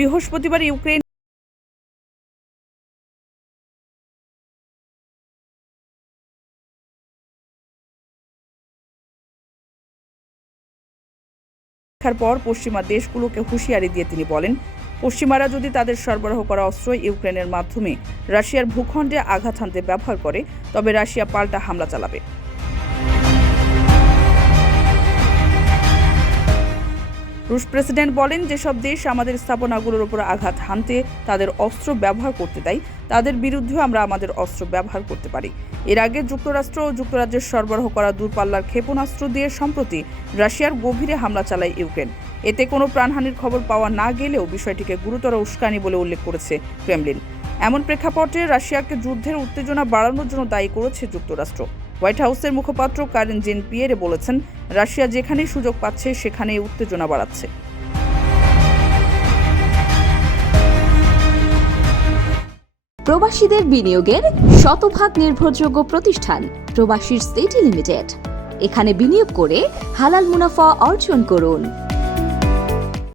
বৃহস্পতিবার ইউক্রেন পর পশ্চিমা দেশগুলোকে হুঁশিয়ারি দিয়ে তিনি বলেন, পশ্চিমারা যদি তাদের সরবরাহ করা অস্ত্র ইউক্রেনের মাধ্যমে রাশিয়ার ভূখণ্ডে আঘাত হানতে ব্যবহার করে, তবে রাশিয়া পাল্টা হামলা চালাবে। রুশ প্রেসিডেন্ট বলেন, যেসব দেশ আমাদের স্থাপনাগুলোর উপর আঘাত হানতে তাদের অস্ত্র ব্যবহার করতে দেয়, তাদের বিরুদ্ধেও আমরা আমাদের অস্ত্র ব্যবহার করতে পারি। এর আগে যুক্তরাষ্ট্র ও যুক্তরাজ্যের সরবরাহ করা দূরপাল্লার ক্ষেপণাস্ত্র দিয়ে সম্প্রতি রাশিয়ার গভীরে হামলা চালায় ইউক্রেন। এতে কোনো প্রাণহানির খবর পাওয়া না গেলেও বিষয়টিকে গুরুতর উস্কানি বলে উল্লেখ করেছে ক্রেমলিন। এমন প্রেক্ষাপটে রাশিয়াকে যুদ্ধের উত্তেজনা বাড়ানোর জন্য দায়ী করেছে যুক্তরাষ্ট্র। হোয়াইট হাউসের মুখপাত্র কারেন জেন পিয়েরে বলেছেন, রাশিয়া যেখানেই সুযোগ পাচ্ছে সেখানেই উত্তেজনা বাড়াচ্ছে। প্রবাসীদের বিনিয়োগের শতভাগ নির্ভরযোগ্য প্রতিষ্ঠান প্রবাসীর সিটি লিমিটেড। এখানে বিনিয়োগ করে হালাল মুনাফা অর্জন করুন।